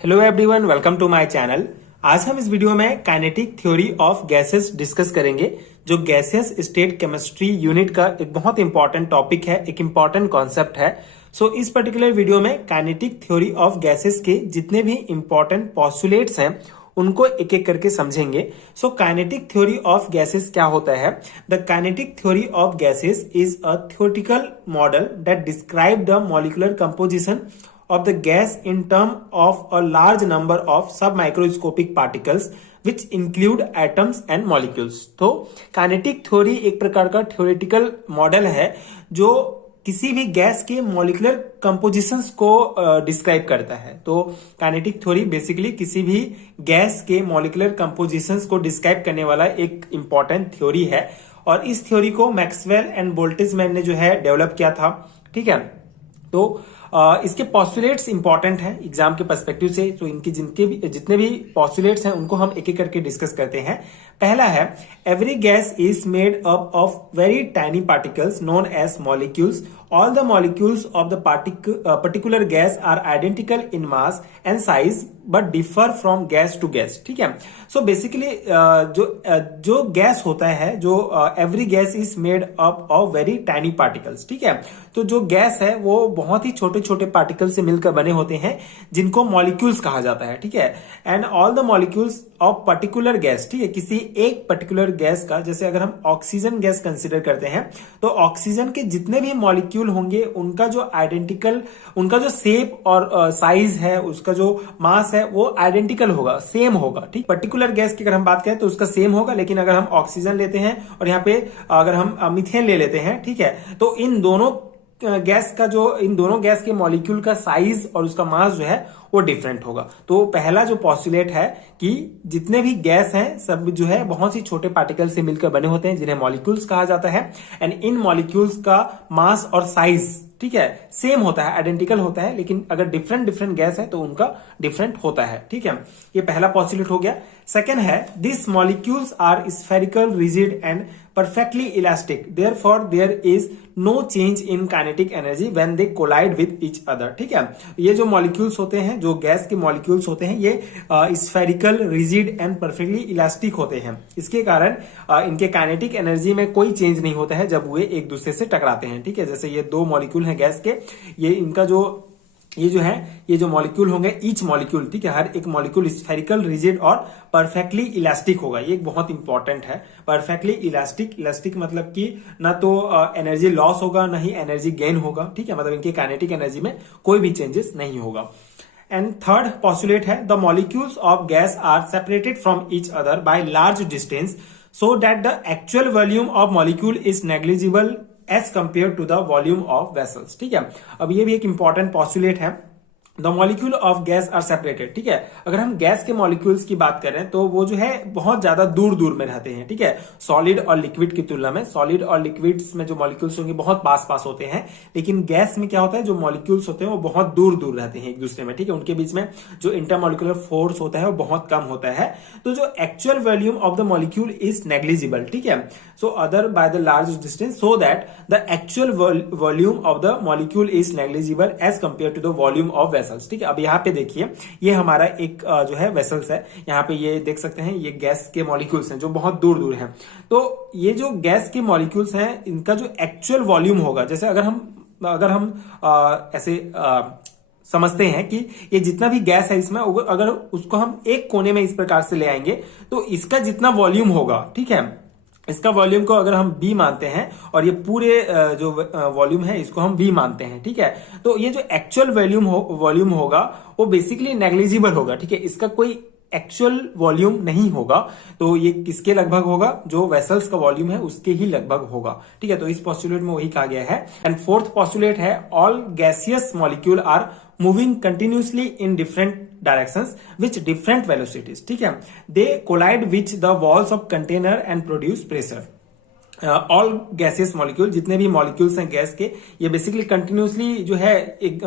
Hello everyone, welcome to my channel. आज हम इस वीडियो में kinetic theory of gases discuss करेंगे, जो गैसेस स्टेट केमिस्ट्री यूनिट का एक बहुत इंपॉर्टेंट टॉपिक है, एक इंपॉर्टेंट कॉन्सेप्ट है। इस पर्टिकुलर वीडियो में काइनेटिक थ्योरी ऑफ गैसेस के जितने भी इंपॉर्टेंट पॉस्टुलेट्स हैं उनको एक एक करके समझेंगे। काइनेटिक थ्योरी ऑफ गैसेस क्या होता है? The kinetic theory of gases is a theoretical model that describe the molecular composition of the gas in term of a large number of submicroscopic particles which include atoms and molecules। तो kinetic theory एक प्रकार का theoretical model है जो किसी भी gas के molecular compositions को डिस्क्राइब करता है। तो काइनेटिक थ्योरी बेसिकली किसी भी गैस के मॉलिक्यूलर कंपोजिशंस को डिस्क्राइब करने वाला एक इंपॉर्टेंट थ्योरी है, और इस थ्योरी को मैक्सवेल एंड बोल्ट्जमैन ने जो है डेवलप किया था। ठीक है, तो इसके पॉस्टुलेट्स इंपॉर्टेंट हैं एग्जाम के पर्सपेक्टिव से। तो इनके जितने भी पॉस्टुलेट्स हैं उनको हम एक एक करके डिस्कस करते हैं। पहला है, every gas is made up of very tiny particles known as molecules. All the molecules of the particular gas are identical in mass and size but differ from gas to gas. ठीक है, so basically जो gas होता है, जो every gas is made up of very tiny particles. ठीक है, तो जो गैस है वो बहुत ही छोटे छोटे पार्टिकल से मिलकर बने होते हैं जिनको मॉलिक्यूल्स कहा जाता है। ठीक है, and all the molecules of particular gas, ठीक है, किसी एक पर्टिकुलर गैस का, जैसे अगर हम ऑक्सीजन गैस कंसिडर करते हैं तो ऑक्सीजन के जितने भी मॉलिक्यूल होंगे उनका जो आइडेंटिकल, उनका जो शेप और साइज है, उसका जो मास है वो आइडेंटिकल होगा, सेम होगा। ठीक, पर्टिकुलर गैस की अगर हम बात करें तो उसका सेम होगा, लेकिन अगर हम ऑक्सीजन लेते हैं और यहाँ पे अगर हम मीथेन ले लेते हैं, ठीक है, तो इन दोनों गैस के मॉलिक्यूल का साइज और उसका मास जो है वो डिफरेंट होगा। तो पहला जो पॉस्टुलेट है कि जितने भी गैस हैं सब जो है बहुत ही छोटे पार्टिकल से मिलकर बने होते हैं जिन्हें मॉलिक्यूल्स कहा जाता है, एंड इन मॉलिक्यूल्स का मास और साइज, ठीक है, सेम होता है, आइडेंटिकल होता है, लेकिन अगर डिफरेंट गैस है तो उनका डिफरेंट होता है। ठीक है, ये पहला पॉस्टुलेट हो गया। सेकेंड है, this molecules are spherical, rigid and perfectly elastic, therefore there is no change in kinetic energy when they collide with each other। ठीक है, ये जो मॉलिक्यूल्स होते हैं, जो गैस के मॉलिक्यूल्स होते हैं, ये spherical, rigid and perfectly elastic होते हैं। इसके कारण इनके काइनेटिक एनर्जी में कोई चेंज नहीं होता है जब वे एक दूसरे से टकराते हैं। ठीक है, जैसे ये दो मॉलिक्यूल हैं गैस के, ये जो मॉलिक्यूल होंगे, ईच मॉलिक्यूल, ठीक है, हर एक मॉलिक्यूल स्फेरिकल, रिजिड और परफेक्टली इलास्टिक होगा। ये बहुत इंपॉर्टेंट है, परफेक्टली इलास्टिक मतलब कि ना तो एनर्जी लॉस होगा ना ही एनर्जी गेन होगा। ठीक है, मतलब इनके काइनेटिक एनर्जी में कोई भी चेंजेस नहीं होगा। एंड थर्ड पॉस्टुलेट है, the molecules of gas are separated from each other by large distance so that the actual volume of molecule is negligible as compare to the volume of vessels. ठीक है, अब ये भी एक important postulate है, the molecule of gas are separated. ठीक है, अगर हम गैस के मॉलिक्यूल्स की बात करें तो वो जो है बहुत ज्यादा दूर दूर में रहते हैं। ठीक है, सॉलिड और लिक्विड की तुलना में, सॉलिड और लिक्विड्स में जो मॉलिक्यूल्स होंगे बहुत पास होते हैं, लेकिन गैस में क्या होता है, जो मॉलिक्यूल्स होते हैं वो बहुत दूर दूर रहते हैं एक दूसरे में। ठीक है, उनके बीच में जो इंटरमॉलिक्यूलर फोर्स होता है वो बहुत कम होता है, तो जो actual volume of the molecule is negligible. ठीक है, so other by the large distance so that the actual volume of the molecule is negligible as compare to the volume of vessels. ठीक है, अब यहाँ पे देखिए, ये हमारा एक जो है वेसल्स है, यहाँ पे ये देख सकते हैं, ये गैस के मॉलिक्यूल्स हैं जो बहुत दूर दूर हैं। तो ये जो गैस के मॉलिक्यूल्स हैं, इनका जो एक्चुअल वॉल्यूम होगा, जैसे अगर हम ऐसे समझते हैं कि ये जितना भी गैस है इसमें, अगर उसको हम एक कोने में इस प्रकार से ले आएंगे तो इसका जितना वॉल्यूम होगा, ठीक है, इसका वॉल्यूम को अगर हम B मानते हैं और ये पूरे जो वॉल्यूम है इसको हम V मानते हैं, ठीक है, तो ये जो एक्चुअल वॉल्यूम होगा वो बेसिकली नेग्लिजिबल होगा। ठीक है, इसका कोई एक्चुअल वॉल्यूम नहीं होगा, तो ये किसके लगभग होगा, जो वेसल्स का वॉल्यूम है उसके ही लगभग होगा। ठीक है, तो इस पॉस्टुलेट में वही कहा गया है। एंड फोर्थ पॉस्टुलेट है, all gaseous molecule are moving continuously in different directions which different velocities. ठीक है, they collide which the walls of container and produce pressure. All gaseous molecule, जितने भी मॉलिक्यूल्स हैं गैस के, ये बेसिकली कंटिन्यूसली जो है एक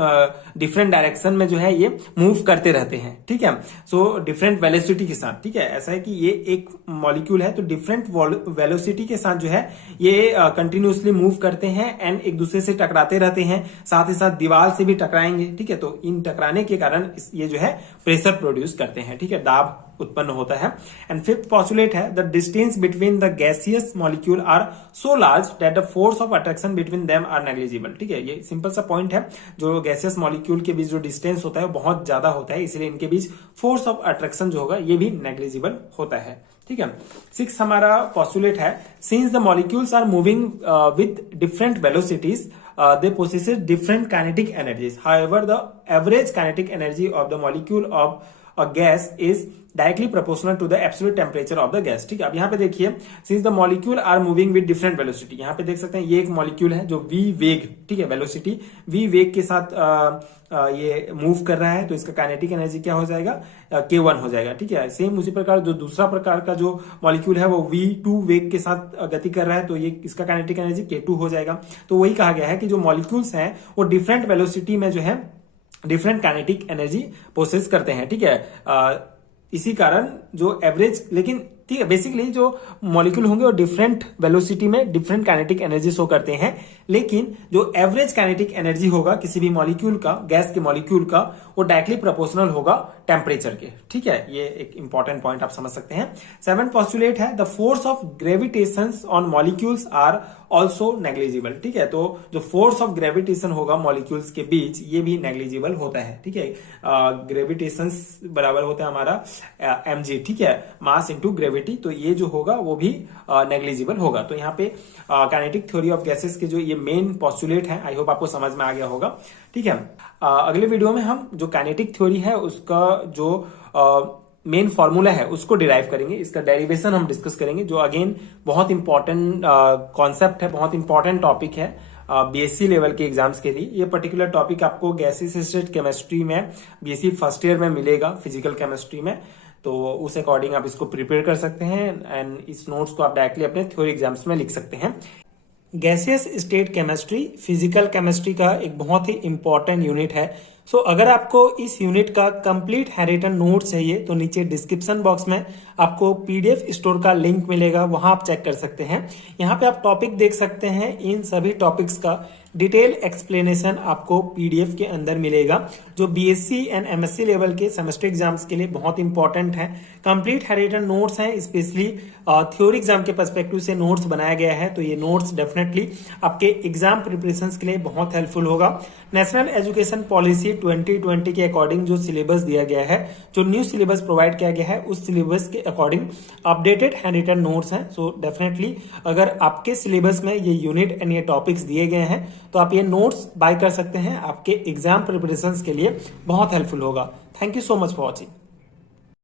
डिफरेंट डायरेक्शन में जो है ये मूव करते रहते हैं, ठीक है। सो डिफरेंट वेलोसिटी के साथ, ठीक है। ऐसा है कि ये एक मॉलिक्यूल है तो डिफरेंट वेलोसिटी के साथ जो है ये कंटिन्यूसली मूव करते हैं एंड एक दूसरे से टकराते रहते हैं, साथ ही साथ दीवार से भी टकराएंगे, ठीक है। तो इन टकराने के कारण ये जो है प्रेशर प्रोड्यूस करते हैं, ठीक है, दाब उत्पन्न होता है। एंड फिफ्थ पॉस्टुलेट है the distance between the gaseous molecule are so large that the force of attraction between them are negligible, ठीक है। ये सिंपल सा पॉइंट है, जो गैसियस मॉलिक्यूल के बीच जो डिस्टेंस होता है वो बहुत ज्यादा होता है, इसलिए इनके बीच फोर्स ऑफ अट्रैक्शन जो होगा ये भी नेग्लिजिबल होता है, ठीक है। सिक्स हमारा पॉस्टुलेट है since the molecules are moving with different velocities they possess different kinetic energies. However, the average kinetic energy of the molecule of a gas is directly proportional to the absolute temperature of the gas, ठीक है। अब यहाँ पे देखिए since the molecule are moving with different velocity, यहाँ पे देख सकते हैं ये एक मॉलिक्यूल है जो v वेग, ठीक है, वेलोसिटी v वेग के साथ ये मूव कर रहा है, तो इसका काइनेटिक एनर्जी क्या हो जाएगा, k1 हो जाएगा, ठीक है। सेम उसी प्रकार जो दूसरा प्रकार का जो मॉलिक्यूल है वो v2 वेग के साथ गति कर रहा है, तो ये इसका काइनेटिक एनर्जी k2 हो जाएगा। तो वही कहा गया है कि जो मॉलिक्यूल्स हैं वो डिफरेंट वेलोसिटी में जो है डिफरेंट काइनेटिक एनर्जी पोसेस करते हैं, ठीक है। इसी कारण जो एवरेज, लेकिन ठीक है, बेसिकली जो मॉलिक्यूल होंगे वो डिफरेंट वेलोसिटी में डिफरेंट काइनेटिक एनर्जी शो करते हैं, लेकिन जो एवरेज काइनेटिक एनर्जी होगा किसी भी मॉलिक्यूल का, गैस के मॉलिक्यूल का, वो डायरेक्टली प्रोपोर्शनल होगा टेम्परेचर के, ठीक है। ये एक इंपॉर्टेंट पॉइंट आप समझ सकते हैं। सेवन पॉस्टुलेट है the force of gravitation on molecules are also negligible, ठीक है। तो जो फोर्स ऑफ ग्रेविटेशन होगा मॉलिक्यूल्स के बीच ये भी नेग्लिजिबल होता है, ठीक है। ग्रेविटेशन बराबर होता है हमारा mg, ठीक है, मास इंटू ग्रेविटी, तो ये जो होगा वो भी नेग्लिजिबल होगा। तो यहाँ पे काइनेटिक थ्योरी ऑफ गैसेस के जो ये मेन पॉस्टुलेट है, आई होप आपको समझ में आ गया होगा, ठीक है। अगले वीडियो में हम जो काइनेटिक थ्योरी है उसका जो मेन फॉर्मूला है उसको डिराइव करेंगे, इसका डेरिवेशन हम डिस्कस करेंगे, जो अगेन बहुत इंपॉर्टेंट कॉन्सेप्ट है, बहुत इंपॉर्टेंट टॉपिक है बीएससी लेवल के एग्जाम्स के लिए। ये पर्टिकुलर टॉपिक आपको गैसेस स्टेट केमिस्ट्री में बीएससी फर्स्ट ईयर में मिलेगा, फिजिकल केमिस्ट्री में, तो उस अकॉर्डिंग आप इसको प्रिपेयर कर सकते हैं एंड इस नोट्स को आप डायरेक्टली अपने थ्योरी एग्जाम्स में लिख सकते हैं। Gaseous state chemistry physical chemistry का एक बहुत ही इंपॉर्टेंट यूनिट है। सो अगर आपको इस यूनिट का कंप्लीट हैंडरिटन नोट चाहिए तो नीचे डिस्क्रिप्शन बॉक्स में आपको पीडीएफ स्टोर का लिंक मिलेगा, वहां आप चेक कर सकते हैं। यहाँ पे आप टॉपिक देख सकते हैं, इन सभी टॉपिक्स का डिटेल एक्सप्लेनेशन आपको पीडीएफ के अंदर मिलेगा, जो बीएससी एंड एमएससी लेवल के सेमेस्टर एग्जाम्स के लिए बहुत इंपॉर्टेंट है। कंप्लीट हैंडरिटन नोट्स हैं, स्पेशली थ्योरी एग्जाम के पर्सपेक्टिव से नोट्स बनाया गया है, तो ये नोट्स डेफिनेटली आपके एग्जाम प्रिपरेशन के लिए बहुत हेल्पफुल होगा। नेशनल एजुकेशन पॉलिसी 2020 के अकॉर्डिंग जो सिलेबस दिया गया है, जो न्यू सिलेबस प्रोवाइड किया गया है, उस सिलेबस के अकॉर्डिंग अपडेटेड हैंडरिटन नोट्स हैं। सो डेफिनेटली अगर आपके सिलेबस में ये यूनिट एंड ये टॉपिक्स दिए गए हैं तो आप ये नोट्स बाय कर सकते हैं, आपके एग्जाम प्रिपरेशन के लिए बहुत हेल्पफुल होगा। Thank you so much for watching.